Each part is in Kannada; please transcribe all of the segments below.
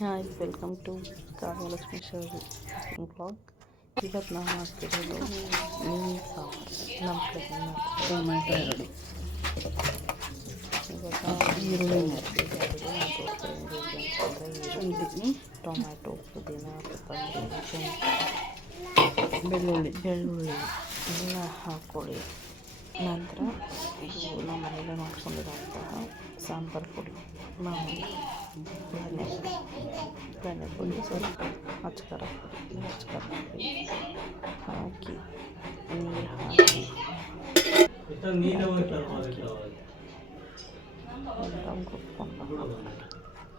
Hi welcome to Kavyalakshmi Shouri blog. ಇವತ್ತು ನಾವು ಮಾಡ್ತಿರೋದು ಮೀನು ಸಾಂಬಾರು. ನಮ್ಮ ಕಡೆ ಟೊಮೆಟೊ ಎರಡು, ಇವಾಗ ಈರುಳ್ಳಿ ಶುಂಠಿ, ಟೊಮ್ಯಾಟೊ, ಪುದೀನ, ಕೊತ್ತಂಬರಿ, ಬೆಳ್ಳುಳ್ಳಿ ಎಲ್ಲ ಹಾಕ್ಕೊಳ್ಳಿ. ನಂತರ ಇದು ನಮ್ಮ ಮನೆಯಲ್ಲೇ ಮಾಡ್ಕೊಂಡಿರೋಂತಹ ಸಾಂಬಾರು ಪುಡಿ, ಮಾಮೂಲಿ ಧನ್ಯ ಪುಡಿ, ಸ್ವಲ್ಪ ಅಚ್ಕಾರ ಪುಡಿ ಹಾಕಿ ನೀರು ಹಾಕಿ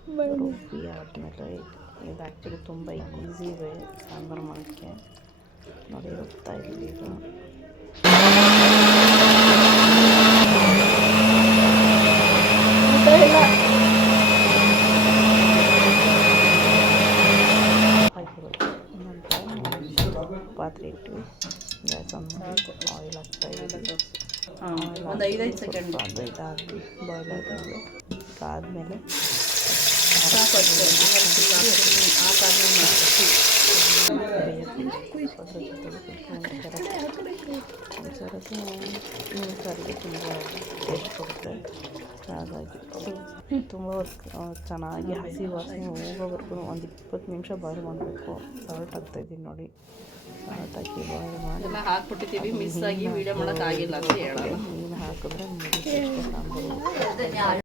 ಎಲ್ಲ ರುಬ್ಬಿ ಆದಮೇಲೆ ಇದು ಆ್ಯಕ್ಚುಲಿ ತುಂಬ ಈಸಿ ಇದೆ ಸಾಂಬಾರು ಮಾಡೋಕ್ಕೆ. ನೋಡಿ ರುಬ್ತಾ ಇದ್ದೀವಿ. ಇದು ಪಾತ್ರೆ ಇಟ್ಟು ಗ್ಯಾಸ್ ಆನ್ ಮಾಡಿ ಆಯಿಲ್ ಹಾಕ್ತಾಯಿದ್ದೀವಿ. ಒಂದು 5 ಸೆಕೆಂಡ್ ಅದು ಇದಾಗಿ ಬಾಯ್ಲ್ ಆದಮೇಲೆ ಕಾದ್ಮೇಲೆ ಸಾರಿಗೆ ತುಂಬ ಟೇಸ್ಟ್ ಕೊಡುತ್ತೆ. ಹಾಗಾಗಿ ತುಂಬ ಚೆನ್ನಾಗಿ ಹಸಿ ವಾಸನೆ ಹೋಗೋವರೆಗೂ ಒಂದು 20 ನಿಮಿಷ ಬಾಯ್ಲ್ ಮಾಡಬೇಕು. ಸಾಲ್ಟ್ ಹಾಕ್ತಾಯಿದ್ದೀನಿ ನೋಡಿ. ಸಾಲ್ಟ್ ಹಾಕಿ ಬಾಯ್ಲ್ ಮಾಡಿ ಎಲ್ಲ ಹಾಕ್ಬಿಟ್ಟಿದ್ದೀವಿ. ಮಿಸ್ ಆಗಿ ವೀಡಿಯೋ ಮಾಡೋಕ್ಕಾಗಿಲ್ಲ ಅಂತ ಹೇಳೋಣ. ಮೀನು ಹಾಕಿದ್ರೆ ಸಾಂಬಾರು